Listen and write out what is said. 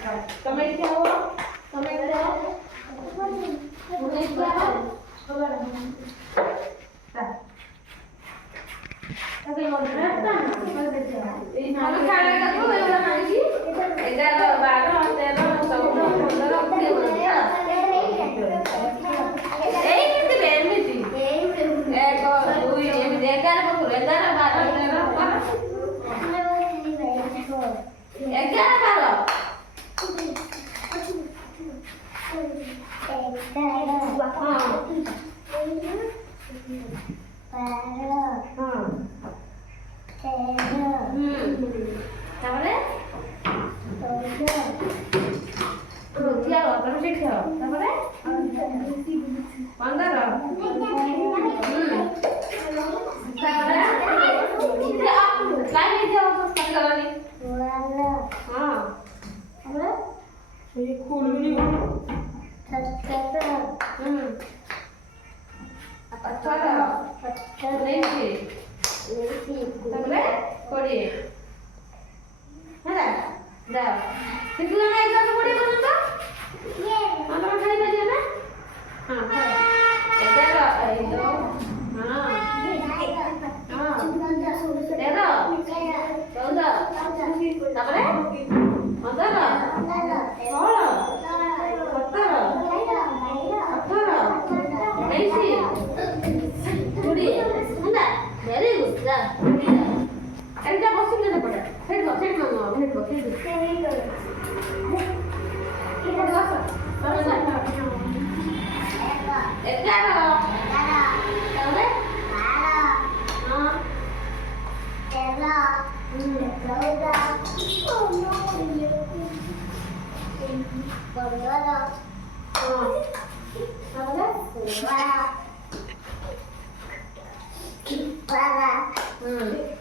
તમે क्या हो તમે क्या हो मुझे क्या हो अरे वो रहता ना हम खाने का तो ये बना की इधर 12 13 14 15 ए कितने बेर में थी एक दो ये 11 बकुर 11 12 13 11 তাহলে রুটিয়া লবণ দিছো তারপরে 15 তারপরে লাইনে যাও সস্তা করনি হ্যাঁ তারপরে এই খুলনি अच्छा नहीं তাহলে করি হ্যাঁ দাও কিন্তু না এটা তো করি বলো তো আমরা খাই বাজে না হ্যাঁ এটা এই তো হ্যাঁ হ্যাঁ তেরো চৌদ তারপরে 15 16 এটা বসে না পড়া ফের বসে মামা ফের বসে এটা বসে বসে 11 তাহলে 12 13